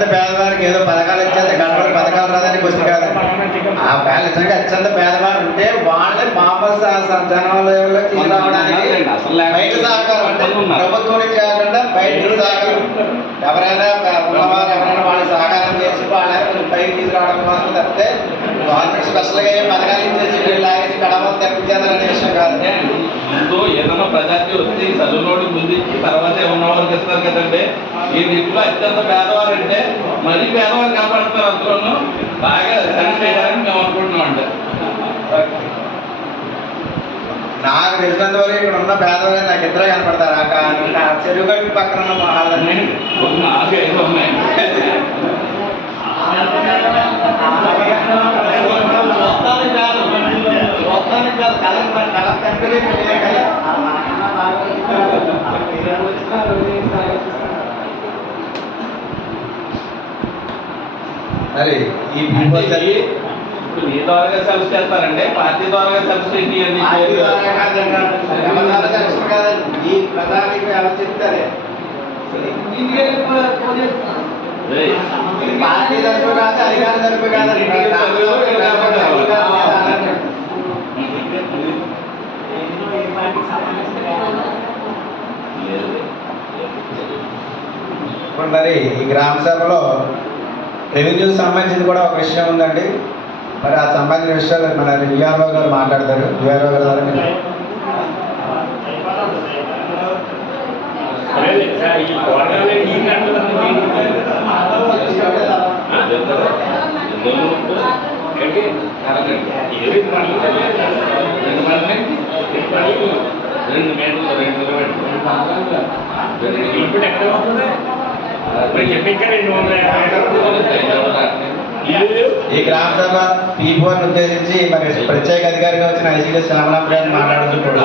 పేదవారికి ఏదో పథకాలు ఇచ్చేంత గడపలు పథకాలు రాదని క్వశ్చన్ కాదు. ఆ నిజంగా అత్యంత పేదవారు ఉంటే వాళ్ళే మామూలు జనంలో తీసుకురావడానికి బయట సహకారం అంటే ప్రభుత్వం నుంచి కాకుండా బయట నుంచి సహకారం ఎవరైనా ఉన్నవారు ఎవరైనా వాళ్ళు సహకారం చేసి వాళ్ళని కొంచెం పైకి తీసుకురావడం కోసం తప్పితే గవర్నమెంట్ స్పెషల్గా ఏ పథకాలు ఇచ్చేసి లాగేసి గడపలు తెప్పించేదనే విషయం కాదు. ముందు ఏదైనా ప్రజాతి వచ్చి చదువులోకి ముందుకి తర్వాత ఉన్నవాళ్ళు ఇస్తారు కదండి. ఈ ఇంట్లో అత్యంత పేదవారు అంటే మరీ పేదవారు కాపాడుతారు. అందులోనూ బాగా సర్వీస్ చేయాలని మేము అనుకుంటున్నాం అండి. నాకు తెలిసినంత వరకు ఇక్కడ ఉన్న పేదవారు నాకు ఇద్దరే కనపడతారు. ఆ చెరువు గట్టు పక్కన ఉన్న వాళ్ళని నాకు ఏదో ఉన్నాయి. మరి ఈ ఇప్పుడు మీ ద్వారా సెలవు చేస్తారండి, పార్టీ ద్వారా సెలవు చేయండి. ఈ ప్రధానికి ఎవరు చెప్తారే పార్టీ తరపు కాదు, అధికార తరపు కాదు. ఇప్పుడు మరి ఈ గ్రామ సభలో రెవెన్యూకి సంబంధించింది కూడా ఒక విషయం ఉందండి. మరి ఆ సంబంధించిన విషయాలు మన విఆర్ఓ గారు మాట్లాడతారు. విఆర్ఓ గారు ద్వారా ఈ గ్రామ సభ P4 ఉద్దేశించి మరి ప్రత్యేక అధికారిగా వచ్చిన ఐసీడీ శ్యామలాంబ గారిని మాట్లాడుతూ కూడా